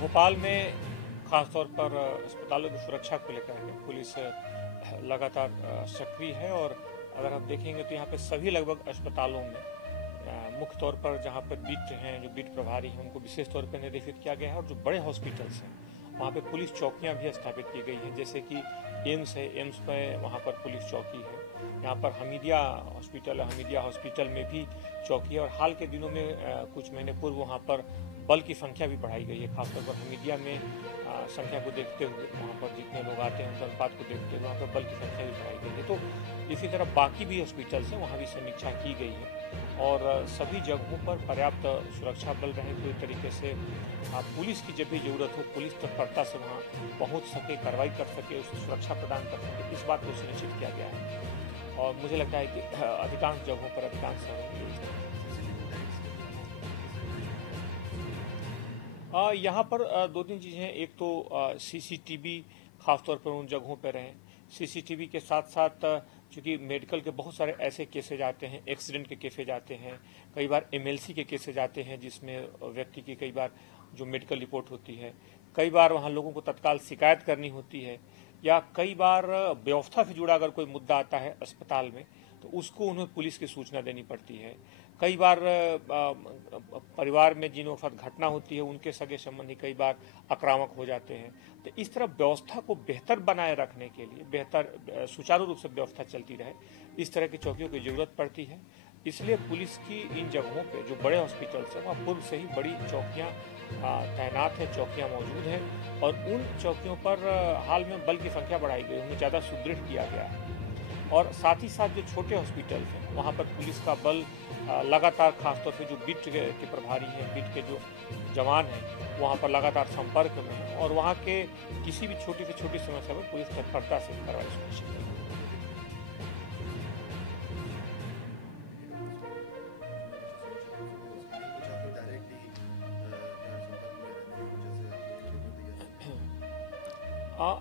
भोपाल में खासतौर पर अस्पतालों की सुरक्षा को लेकर के पुलिस लगातार सक्रिय है और अगर हम देखेंगे तो यहाँ पे सभी लगभग अस्पतालों में मुख्य तौर पर जहाँ पर बीट हैं, जो बीट प्रभारी हैं, उनको विशेष तौर पर निर्देशित किया गया है और जो बड़े हॉस्पिटल्स हैं वहाँ पे पुलिस चौकियाँ भी स्थापित की गई हैं। जैसे कि एम्स है, एम्स में वहाँ पर पुलिस चौकी है। यहाँ पर हमीदिया हॉस्पिटल है, हमीदिया हॉस्पिटल में भी चौकी है और हाल के दिनों में कुछ महीने पूर्व वहाँ पर बल की संख्या भी बढ़ाई गई है। खासतौर पर हमीदिया में संख्या को देखते हुए, वहाँ पर जितने लोग आते हैं उस अनुपात को देखते हुए वहाँ पर बल की संख्या भी बढ़ाई गई है। तो इसी तरह बाकी भी हॉस्पिटल्स हैं, वहाँ भी समीक्षा की गई है और सभी जगहों पर पर्याप्त सुरक्षा बल रहे पूरी तरीके से। पुलिस की जब भी जरूरत हो, पुलिस तत्परता से वहाँ पहुँच सके, कार्रवाई कर सके, उसकी सुरक्षा प्रदान कर सके, इस बात को सुनिश्चित किया गया है। और मुझे लगता है कि अधिकांश जगहों पर, अधिकांश शहरों में यहाँ पर दो तीन चीज़ें हैं। एक तो सीसीटीवी खासतौर पर उन जगहों पर रहें। सीसीटीवी के साथ साथ चूँकि मेडिकल के बहुत सारे ऐसे केसेज आते हैं, एक्सीडेंट के केसेज आते हैं, कई बार एमएलसी के केसेज आते हैं जिसमें व्यक्ति की कई बार जो मेडिकल रिपोर्ट होती है, कई बार वहाँ लोगों को तत्काल शिकायत करनी होती है, या कई बार व्यवस्था से जुड़ा अगर कोई मुद्दा आता है अस्पताल में तो उसको उन्हें पुलिस की सूचना देनी पड़ती है। कई बार परिवार में जिनों के साथ घटना होती है उनके सगे संबंधी कई बार आक्रामक हो जाते हैं। तो इस तरह व्यवस्था को बेहतर बनाए रखने के लिए, बेहतर सुचारू रूप से व्यवस्था चलती रहे, इस तरह की चौकियों की जरूरत पड़ती है। इसलिए पुलिस की इन जगहों पे जो बड़े हॉस्पिटल्स हैं वहाँ पूर्व से ही बड़ी चौकियाँ तैनात हैं, चौकियाँ मौजूद हैं और उन चौकियों पर हाल में बल की संख्या बढ़ाई गई, उन्हें ज़्यादा सुदृढ़ किया गया है। और साथ ही साथ जो छोटे हॉस्पिटल्स हैं वहाँ पर पुलिस का बल लगातार, खासतौर पे जो बीट के प्रभारी हैं, बीट के जो जवान हैं, वहाँ पर लगातार संपर्क में हैं और वहाँ के किसी भी छोटी से छोटी समस्या पर पुलिस तत्परता से कार्रवाई सुनिश्चित करती है।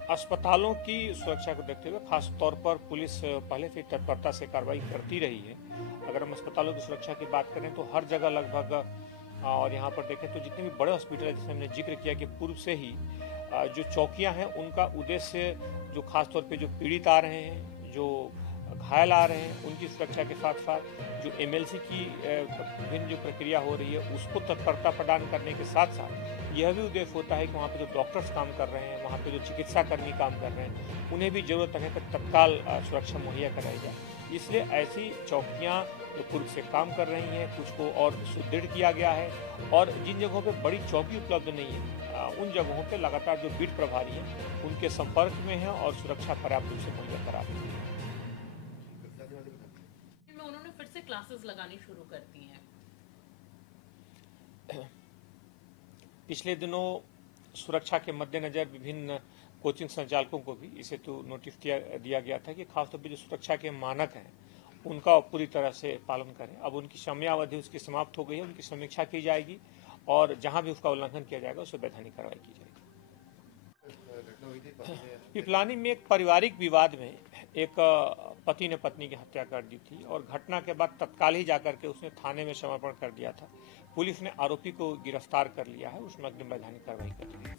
अस्पतालों की सुरक्षा को देखते हुए खास तौर पर पुलिस पहले से तत्परता से कार्रवाई करती रही है। अगर हम अस्पतालों की सुरक्षा की बात करें तो हर जगह लगभग, और यहाँ पर देखें तो जितने भी बड़े हॉस्पिटल है, जैसे हमने जिक्र किया कि पूर्व से ही जो चौकियाँ हैं उनका उद्देश्य जो खासतौर पे जो पीड़ित आ रहे हैं, जो घायल आ रहे हैं, उनकी सुरक्षा के साथ साथ जो एमएलसी की विभिन्न जो प्रक्रिया हो रही है उसको तत्परता प्रदान करने के साथ साथ यह भी उद्देश्य होता है कि वहाँ पे जो डॉक्टर्स काम कर रहे हैं, वहाँ पे जो चिकित्सा कर्मी काम कर रहे हैं, उन्हें भी जरूरत है कि तत्काल सुरक्षा मुहैया कराई जाए। इसलिए ऐसी चौकियाँ जो पूर्व से काम कर रही हैं, कुछ को और सुदृढ़ किया गया है और जिन जगहों पे बड़ी चौकी उपलब्ध नहीं है उन जगहों पे लगातार जो बीट प्रभारी हैं उनके संपर्क में हैं और सुरक्षा पर्याप्त रूप से मुहैया करा रही है। उन्होंने फिर से क्लासेस लगानी शुरू कर दी हैं। पिछले दिनों सुरक्षा के मद्देनजर विभिन्न कोचिंग संचालकों को भी इसे तो नोटिस दिया गया था कि खासतौर पर जो सुरक्षा के मानक हैं उनका पूरी तरह से पालन करें। अब उनकी समयावधि उसकी समाप्त हो गई है, उनकी समीक्षा की जाएगी और जहां भी उसका उल्लंघन किया जाएगा उस पर वैधानिक कार्रवाई की जाएगी। पिपलानी में एक पारिवारिक विवाद में एक पति ने पत्नी की हत्या कर दी थी और घटना के बाद तत्काल ही जाकर के उसने थाने में समर्पण कर दिया था। पुलिस ने आरोपी को गिरफ्तार कर लिया है, उसमें अग्रिम वैधानिक कार्रवाई कर दी है।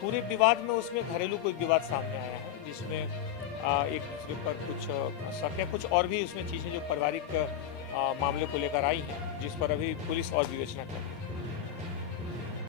पूरे विवाद में उसमें घरेलू कोई विवाद सामने आया है जिसमें एक दूसरे पर कुछ शक है, कुछ और भी उसमें चीजें जो पारिवारिक मामले को लेकर आई हैं जिस पर अभी पुलिस और विवेचना कर रही है।